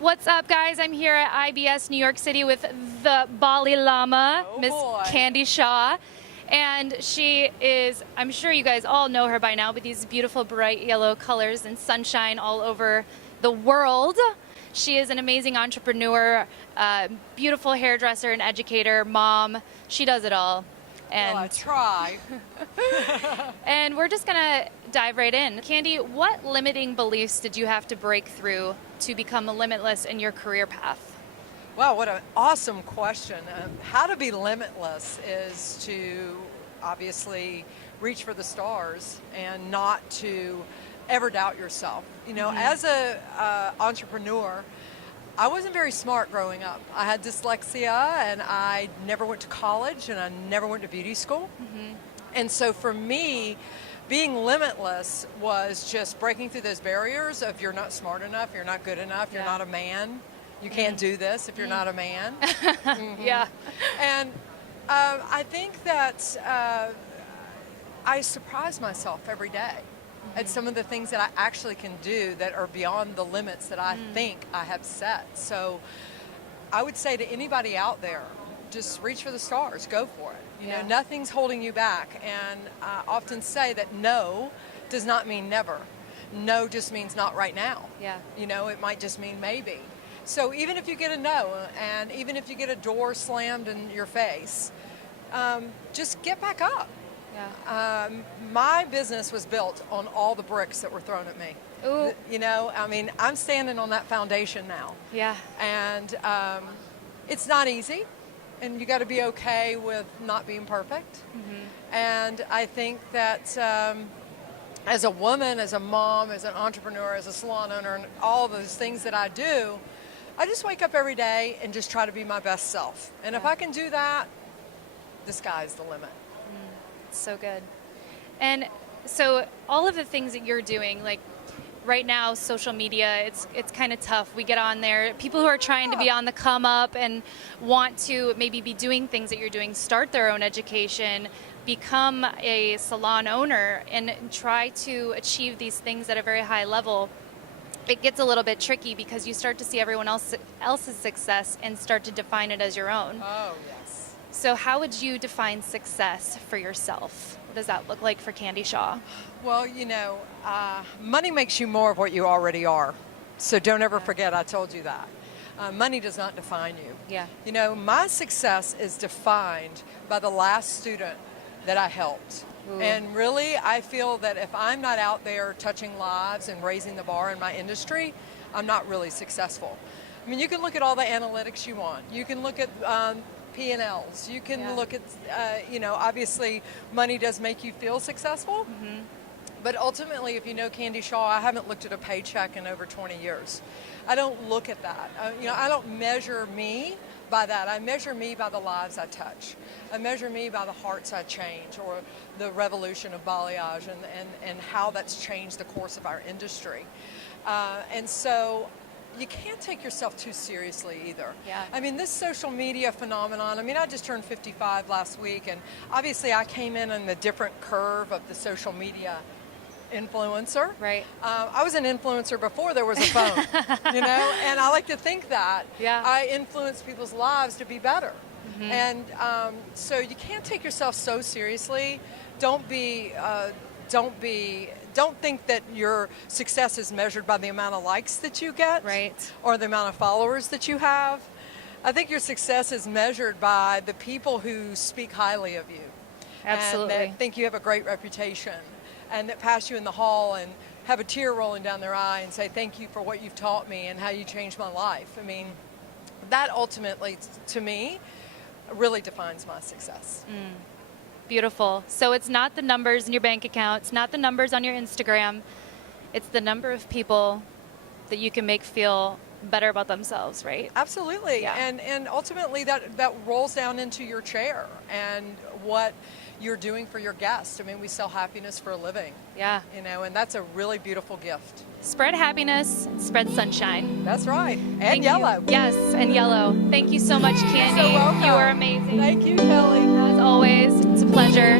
What's up, guys? I'm here at IBS New York City with the Balaylama, Miss Candy Shaw. And she is, I'm sure you guys all know her by now, but these beautiful bright yellow colors and sunshine all over the world. She is an amazing entrepreneur, beautiful hairdresser and educator, mom. She does it all. And well, I try. And we're just gonna dive right in. Candy, what limiting beliefs did you have to break through to become limitless in your career path? Wow, what an awesome question. How to be limitless is to obviously reach for the stars and not to ever doubt yourself. You know, as a entrepreneur, I wasn't very smart growing up. I had dyslexia and I never went to college and I never went to beauty school. And so for me, being limitless was just breaking through those barriers of you're not smart enough, you're not good enough, you're not a man, you can't do this if you're not a man. Yeah. And I think that I surprise myself every day at some of the things that I actually can do that are beyond the limits that I think I have set. So I would say to anybody out there, just reach for the stars, go for it. You know, nothing's holding you back. And I often say that no does not mean never. No just means not right now. Yeah. You know, it might just mean maybe. So even if you get a no, and even if you get a door slammed in your face, just get back up. Yeah. My business was built on all the bricks that were thrown at me. Ooh. You know, I mean, I'm standing on that foundation now. Yeah. And it's not easy, and you got to be okay with not being perfect. And I think that as a woman, as a mom, as an entrepreneur, as a salon owner, and all those things that I do, I just wake up every day and just try to be my best self. And if I can do that, the sky's the limit. So good. And so all of the things that you're doing, like right now, social media, it's kind of tough. We get on there. People who are trying to be on the come up and want to maybe be doing things that you're doing, start their own education, become a salon owner, and try to achieve these things at a very high level. It gets a little bit tricky because you start to see everyone else's success and start to define it as your own. Oh, yes. So how would you define success for yourself? What does that look like for Candy Shaw? Well, you know, money makes you more of what you already are. So don't ever forget I told you that. Money does not define you. Yeah. You know, my success is defined by the last student that I helped. Ooh. And really, I feel that if I'm not out there touching lives and raising the bar in my industry, I'm not really successful. I mean, you can look at all the analytics you want. You can look at P&Ls. You can look at, you know, obviously money does make you feel successful. But ultimately, if you know Candy Shaw, I haven't looked at a paycheck in over 20 years. I don't look at that. You know, I don't measure me by that. I measure me by the lives I touch. I measure me by the hearts I change, or the revolution of balayage and how that's changed the course of our industry. And so you can't take yourself too seriously either. Yeah. I mean, this social media phenomenon, I mean, I just turned 55 last week, and obviously I came in the different curve of the social media influencer. Right. I was an influencer before there was a phone, you know, and I like to think that I influence people's lives to be better. And so you can't take yourself so seriously. Don't think that your success is measured by the amount of likes that you get, or the amount of followers that you have. I think your success is measured by the people who speak highly of you. Absolutely. And that think you have a great reputation, and that pass you in the hall and have a tear rolling down their eye and say, thank you for what you've taught me and how you changed my life. I mean, that ultimately, to me, really defines my success. Beautiful. So it's not the numbers in your bank account. It's not the numbers on your Instagram. It's the number of people that you can make feel better about themselves, right? Absolutely. Yeah. And ultimately that rolls down into your chair and what you're doing for your guests. I mean, we sell happiness for a living. Yeah. You know, and that's a really beautiful gift. Spread happiness, spread sunshine. That's right. And Thank yellow. You. Yes, and yellow. Thank you so much, Candy. You're so welcome. You are amazing. Thank you, Kelly. As always, it's a pleasure.